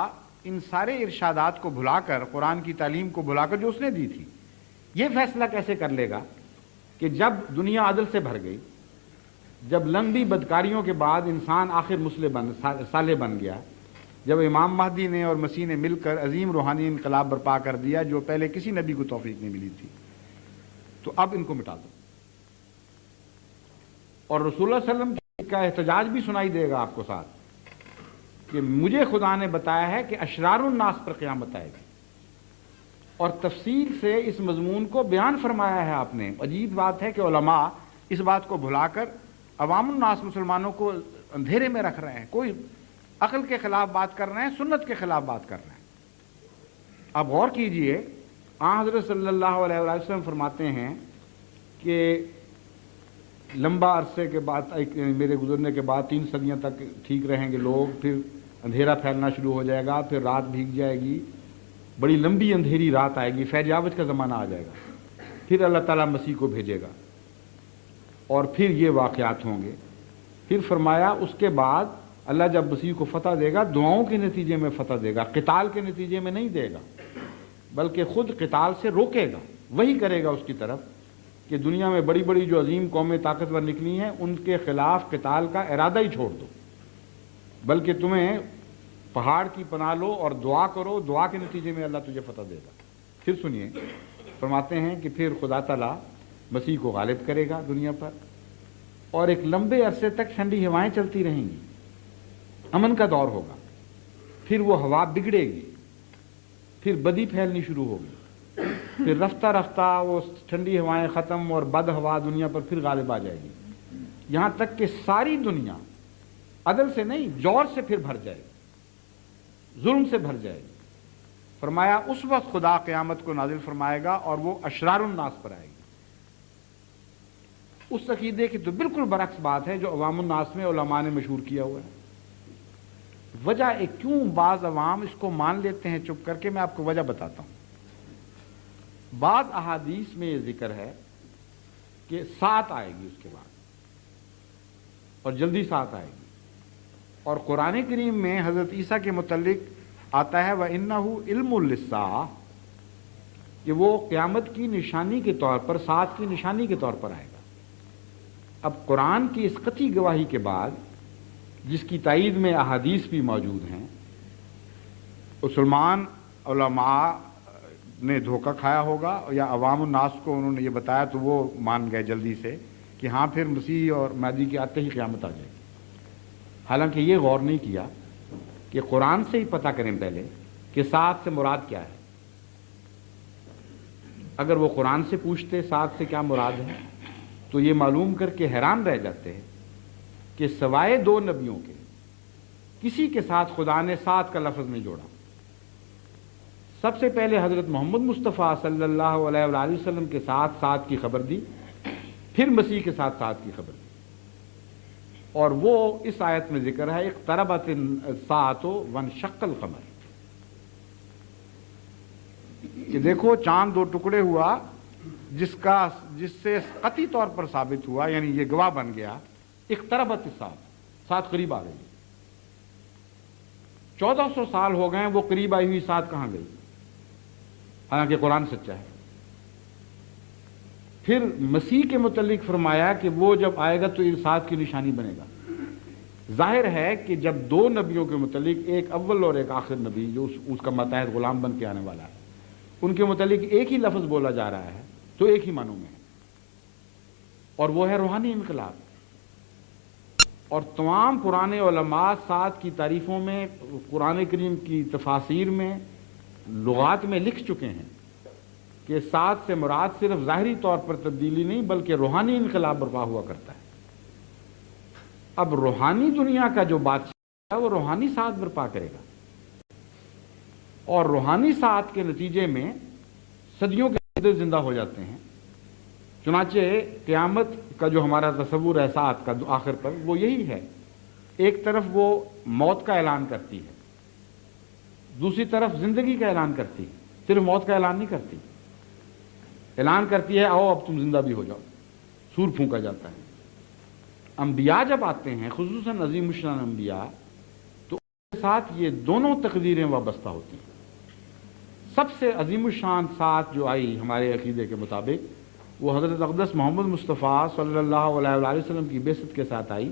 ان سارے ارشادات کو بھلا کر، قرآن کی تعلیم کو بھلا کر جو اس نے دی تھی، یہ فیصلہ کیسے کر لے گا کہ جب دنیا عدل سے بھر گئی، جب لمبی بدکاریوں کے بعد انسان آخر صالح بن گیا، جب امام مہدی نے اور مسیح نے مل کر عظیم روحانی انقلاب برپا کر دیا جو پہلے کسی نبی کو توفیق نہیں ملی تھی، تو اب ان کو مٹا دو۔ اور رسول اللہ صلی اللہ علیہ وسلم کا احتجاج بھی سنائی دے گا آپ کو ساتھ کہ مجھے خدا نے بتایا ہے کہ اشرار الناس پر قیامت آئے گی، اور تفصیل سے اس مضمون کو بیان فرمایا ہے آپ نے۔ عجیب بات ہے کہ علماء اس بات کو بھلا کر عوام الناس مسلمانوں کو اندھیرے میں رکھ رہے ہیں، کوئی عقل کے خلاف بات کر رہے ہیں، سنت کے خلاف بات کر رہے ہیں۔ اب غور کیجئے، آن حضرت صلی اللہ علیہ وآلہ وسلم فرماتے ہیں کہ لمبا عرصے کے بعد، میرے گزرنے کے بعد 3 صدیاں تک ٹھیک رہیں گے لوگ، پھر اندھیرا پھیلنا شروع ہو جائے گا، پھر رات بھیگ جائے گی، بڑی لمبی اندھیری رات آئے گی، فیض کا زمانہ آ جائے گا، پھر اللہ تعالیٰ مسیح کو بھیجے گا اور پھر یہ واقعات ہوں گے۔ پھر فرمایا اس کے بعد اللہ جب مسیح کو فتح دے گا، دعاؤں کے نتیجے میں فتح دے گا، قتال کے نتیجے میں نہیں دے گا، بلکہ خود قتال سے روکے گا، وہی کرے گا اس کی طرف کہ دنیا میں بڑی بڑی جو عظیم قومیں طاقتور نکلی ہیں ان کے خلاف قتال کا ارادہ ہی چھوڑ دو، بلکہ تمہیں پہاڑ کی پناہ لو اور دعا کرو، دعا کے نتیجے میں اللہ تجھے فتح دے گا۔ پھر سنیے، فرماتے ہیں کہ پھر خدا تعالیٰ مسیح کو غالب کرے گا دنیا پر، اور ایک لمبے عرصے تک ٹھنڈی ہوائیں چلتی رہیں گی، امن کا دور ہوگا۔ پھر وہ ہوا بگڑے گی، پھر بدی پھیلنی شروع ہوگی، پھر رفتہ رفتہ وہ ٹھنڈی ہوائیں ختم اور بد ہوا دنیا پر پھر غالب آ جائے گی، یہاں تک کہ ساری دنیا عدل سے نہیں جور سے پھر بھر جائے گی، ظلم سے بھر جائے گی۔ فرمایا اس وقت خدا قیامت کو نازل فرمائے گا اور وہ اشرار الناس پر آئے گی۔ اس عقیدے کی تو بالکل برعکس بات ہے جو عوام الناس میں علماء نے مشہور کیا ہوا ہے۔ وجہ کیوں بعض عوام اس کو مان لیتے ہیں چپ کر کے، میں آپ کو وجہ بتاتا ہوں۔ بعض احادیث میں یہ ذکر ہے کہ سات آئے گی اس کے بعد، اور جلدی سات آئے گی، اور قرآن کریم میں حضرت عیسیٰ کے متعلق آتا ہے وَإِنَّهُ عِلْمٌ لِلسَّاعَةِ، کہ وہ قیامت کی نشانی کے طور پر، سات کی نشانی کے طور پر آئے گا۔ اب قرآن کی اس قطعی گواہی کے بعد، جس کی تائید میں احادیث بھی موجود ہیں، مسلمان علماء نے دھوکہ کھایا ہوگا یا عوام الناس کو انہوں نے یہ بتایا تو وہ مان گئے جلدی سے کہ ہاں پھر مسیح اور مہدی کے آتے ہی قیامت آ جائے گی، حالانکہ یہ غور نہیں کیا کہ قرآن سے ہی پتہ کریں پہلے کہ سات سے مراد کیا ہے۔ اگر وہ قرآن سے پوچھتے سات سے کیا مراد ہے تو یہ معلوم کر کے حیران رہ جاتے ہیں کہ سوائے 2 نبیوں کے کسی کے ساتھ خدا نے سات کا لفظ نہیں جوڑا۔ سب سے پہلے حضرت محمد مصطفیٰ صلی اللہ علیہ وآلہ وسلم کے ساتھ سات کی خبر دی، پھر مسیح کے ساتھ سات کی خبر دی، اور وہ اس آیت میں ذکر ہے اقتربت الساعۃ وانشق القمر، کہ دیکھو چاند 2 ٹکڑے ہوا، جس سے قطعی طور پر ثابت ہوا، یعنی یہ گواہ بن گیا، اقتربت الساعۃ، سات قریب آ گئی۔ 1400 سال ہو گئے وہ قریب آئی ہوئی سات کہاں گئی، حالانکہ قرآن سچا ہے۔ پھر مسیح کے متعلق فرمایا کہ وہ جب آئے گا تو سات کی نشانی بنے گا۔ ظاہر ہے کہ جب 2 نبیوں کے متعلق، ایک اول اور ایک آخر نبی جو اس کا ماتحت غلام بن کے آنے والا ہے، ان کے متعلق ایک ہی لفظ بولا جا رہا ہے تو ایک ہی معنوں میں ہے، اور وہ ہے روحانی انقلاب۔ اور تمام پرانے علماء سات کی تعریفوں میں، قرآن کریم کی تفاسیر میں، لغات میں لکھ چکے ہیں کہ سات سے مراد صرف ظاہری طور پر تبدیلی نہیں بلکہ روحانی انقلاب برپا ہوا کرتا ہے۔ اب روحانی دنیا کا جو بادشاہ ہے وہ روحانی سات برپا کرے گا، اور روحانی سات کے نتیجے میں صدیوں کے اندر زندہ ہو جاتے ہیں۔ چنانچہ قیامت کا جو ہمارا تصور ہے سات کا آخر پر، وہ یہی ہے، ایک طرف وہ موت کا اعلان کرتی ہے، دوسری طرف زندگی کا اعلان کرتی ہے، صرف موت کا اعلان نہیں کرتی، اعلان کرتی ہے آؤ اب تم زندہ بھی ہو جاؤ، سور پھونکا جاتا ہے۔ انبیاء جب آتے ہیں، خصوصاً عظیم الشان انبیاء، تو ان کے ساتھ یہ دونوں تقدیریں وابستہ ہوتی ہیں۔ سب سے عظیم الشان سات جو آئی ہمارے عقیدے کے مطابق وہ حضرت اقدس محمد مصطفیٰ صلی اللہ علیہ وآلہ وسلم کی بعثت کے ساتھ آئی،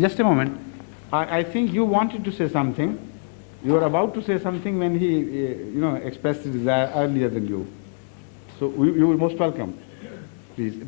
just a moment. I think you wanted to say something. You were about to say something when he, expressed his desire earlier than you. So you were most welcome. Please.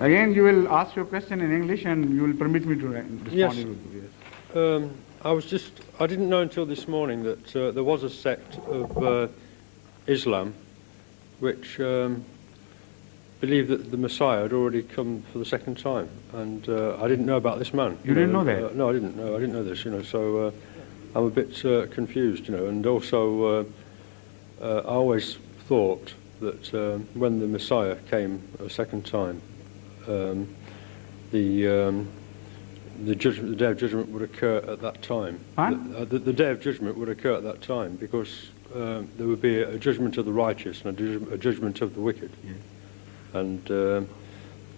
Again, you will ask your question in English and you will permit me to respond. Yes. I didn't know until this morning that there was a sect of Islam which believed that the Messiah had already come for the second time, and I didn't know about this man. You didn't know that? No, I didn't know. I didn't know this. So I'm a bit confused. And also I always thought that when the Messiah came a second time, the day of judgment would occur at that time. The day of judgment would occur at that time because there would be a judgment of the righteous and a judgment of the wicked. Yes. And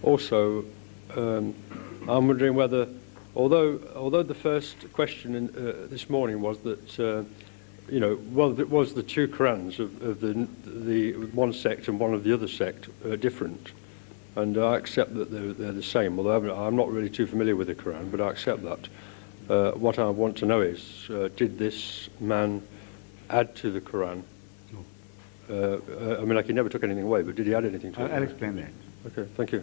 also, I'm wondering whether, although the first question this morning was that well, was the two Qurans of the one sect and one of the other sect different? And I accept that they're the same, although I'm not really too familiar with the Quran, but I accept that. What I want to know is, did this man add to the Quran? I mean, like, he never took anything away, but did he add anything to it? I'll explain that. Okay, thank you.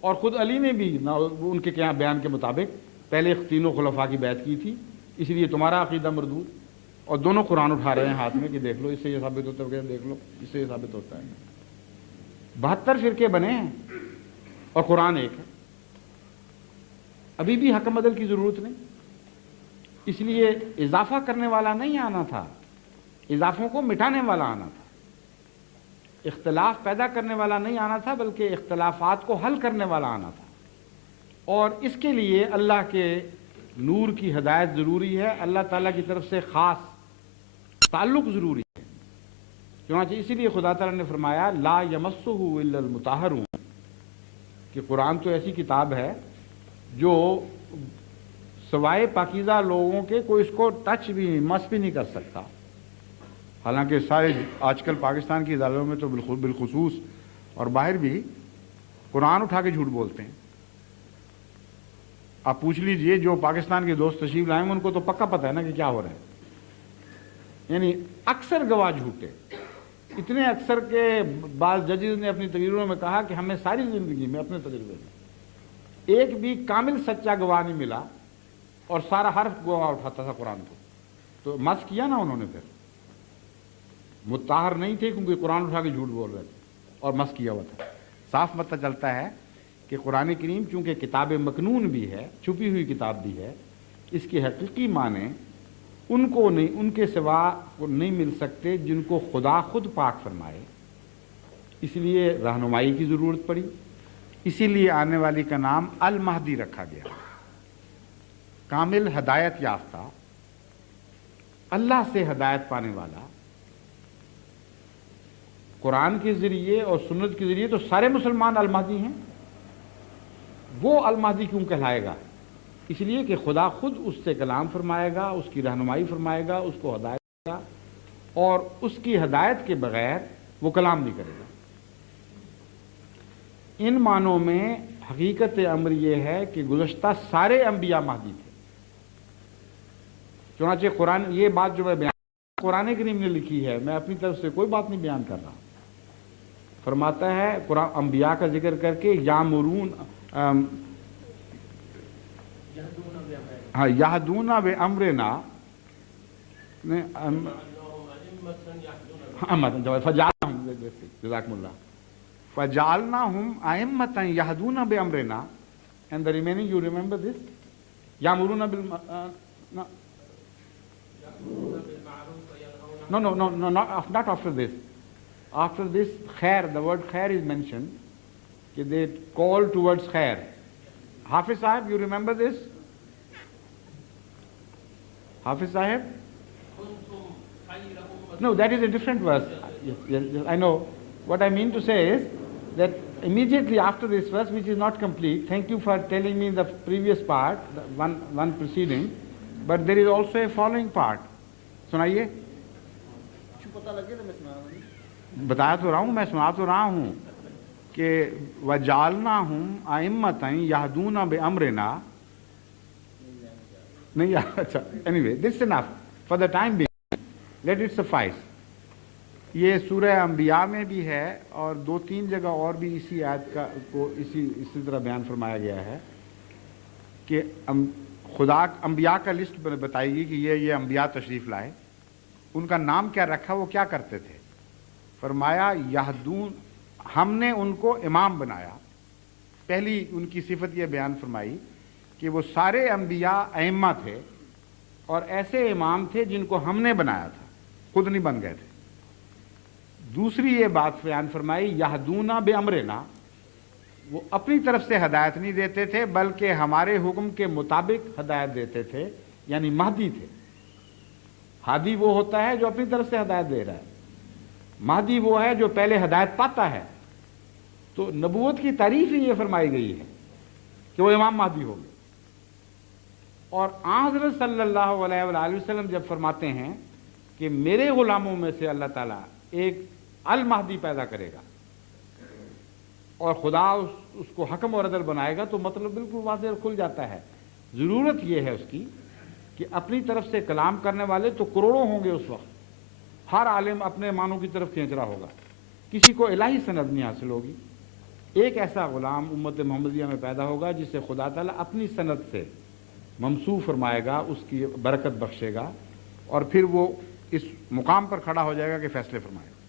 اور خود علی نے بھی ان کے کیا بیان کے مطابق پہلے تینوں خلفاء کی بیعت کی تھی، اس لیے تمہارا عقیدہ مردود، اور دونوں قرآن اٹھا رہے ہیں ہاتھ میں کہ دیکھ لو اس سے یہ ثابت ہوتا ہے، دیکھ لو اس سے یہ ثابت ہوتا ہے۔ 72 فرقے بنے ہیں اور قرآن ایک ہے۔ ابھی بھی حکم عدل کی ضرورت نہیں، اس لیے اضافہ کرنے والا نہیں آنا تھا، اضافوں کو مٹانے والا آنا تھا، اختلاف پیدا کرنے والا نہیں آنا تھا، بلکہ اختلافات کو حل کرنے والا آنا تھا۔ اور اس کے لیے اللہ کے نور کی ہدایت ضروری ہے، اللہ تعالیٰ کی طرف سے خاص تعلق ضروری ہے۔ چنانچہ اسی لیے خدا تعالیٰ نے فرمایا لا یمسہ الا المطہرون، کہ قرآن تو ایسی کتاب ہے جو سوائے پاکیزہ لوگوں کے کوئی اس کو ٹچ بھی نہیں، مس بھی نہیں کر سکتا۔ حالانکہ سارے آج کل پاکستان کی عدالتوں میں تو بالخصوص اور باہر بھی قرآن اٹھا کے جھوٹ بولتے ہیں۔ آپ پوچھ لیجئے جو پاکستان کے دوست تشریف لائیں گے ان کو تو پکا پتہ ہے نا کہ کیا ہو رہا ہے، یعنی اکثر گواہ جھوٹے، اتنے اکثر کے بعض ججز نے اپنی تقریروں میں کہا کہ ہمیں ساری زندگی میں اپنے تجربے میں ایک بھی کامل سچا گواہ نہیں ملا، اور سارا حرف گواہ اٹھاتا تھا قرآن کو، تو مس کیا نا انہوں نے، پھر مطہر نہیں تھے کیونکہ قرآن اٹھا کے جھوٹ بول رہے تھے اور مس کیا ہوا تھا۔ صاف پتہ چلتا ہے کہ قرآن کریم چونکہ کتاب مکنون بھی ہے، چھپی ہوئی کتاب بھی ہے، اس کے حقیقی معنی ان کو نہیں، ان کے سوا کو نہیں مل سکتے جن کو خدا خود پاک فرمائے، اس لیے رہنمائی کی ضرورت پڑی، اسی لیے آنے والی کا نام المہدی رکھا گیا، کامل ہدایت یافتہ، اللہ سے ہدایت پانے والا۔ قرآن کے ذریعے اور سنت کے ذریعے تو سارے مسلمان المہدی ہیں، وہ المہدی کیوں کہلائے گا؟ اس لیے کہ خدا خود اس سے کلام فرمائے گا، اس کی رہنمائی فرمائے گا، اس کو ہدایت دے گا، اور اس کی ہدایت کے بغیر وہ کلام نہیں کرے گا۔ ان معنوں میں حقیقت امر یہ ہے کہ گزشتہ سارے انبیاء مہدی تھے۔ چنانچہ قرآن، یہ بات جو میں بیان قرآن کریم نے لکھی ہے، میں اپنی طرف سے کوئی بات نہیں بیان کر رہا، فرماتا ہے قرآن انبیاء کا ذکر کر کے یامرون یہدون بامرنا، جزاکم اللہ، فجعلناہم ائمۃ یہدون بامرنا، and the remaining you remember this یامرون No, not after this. After this, khair, the word khair is mentioned, that they call towards khair. Hafiz Sahib, you remember this? Hafiz Sahib? No, that is a different verse. Yes, I know. What I mean to say is that immediately after this verse, which is not complete, thank you for telling me the previous part, the one preceding, but there is also a following part. سنائیے، بتایا تو رہا ہوں، میں سنا تو رہا ہوں کہ وَجَعَلْنَاهُمْ أَئِمَّةً يَهْدُونَ بِأَمْرِنَا، نہیں، اچھا، anyway, this is enough for the time being, let it suffice۔ یہ سورہ انبیاء میں بھی ہے اور 2-3 جگہ اور بھی اسی آیت کو اسی طرح بیان فرمایا گیا ہے کہ خدا انبیاء کا لسٹ بتائی گی کہ یہ انبیاء تشریف لائے، ان کا نام کیا رکھا، وہ کیا کرتے تھے۔ فرمایا یہدون، ہم نے ان کو امام بنایا۔ پہلی ان کی صفت یہ بیان فرمائی کہ وہ سارے انبیاء ائمہ تھے اور ایسے امام تھے جن کو ہم نے بنایا تھا، خود نہیں بن گئے تھے۔ دوسری یہ بات بیان فرمائی یہدون بامرنا، وہ اپنی طرف سے ہدایت نہیں دیتے تھے بلکہ ہمارے حکم کے مطابق ہدایت دیتے تھے، یعنی مہدی تھے۔ ہادی وہ ہوتا ہے جو اپنی طرف سے ہدایت دے رہا ہے، مہدی وہ ہے جو پہلے ہدایت پاتا ہے۔ تو نبوت کی تعریف ہی یہ فرمائی گئی ہے کہ وہ امام مہدی ہوں گے۔ اور حضرت صلی اللہ علیہ وآلہ وسلم جب فرماتے ہیں کہ میرے غلاموں میں سے اللہ تعالیٰ ایک المہدی پیدا کرے گا اور خدا اس کو حکم اور عدل بنائے گا، تو مطلب بالکل واضح کھل جاتا ہے۔ ضرورت یہ ہے اس کی کہ اپنی طرف سے کلام کرنے والے تو کروڑوں ہوں گے اس وقت، ہر عالم اپنے معنوں کی طرف کھینچ رہا ہوگا، کسی کو الہی سند نہیں حاصل ہوگی، ایک ایسا غلام امت محمدیہ میں پیدا ہوگا جسے خدا تعالیٰ اپنی سند سے ممسوح فرمائے گا، اس کی برکت بخشے گا، اور پھر وہ اس مقام پر کھڑا ہو جائے گا کہ فیصلے فرمائے گا۔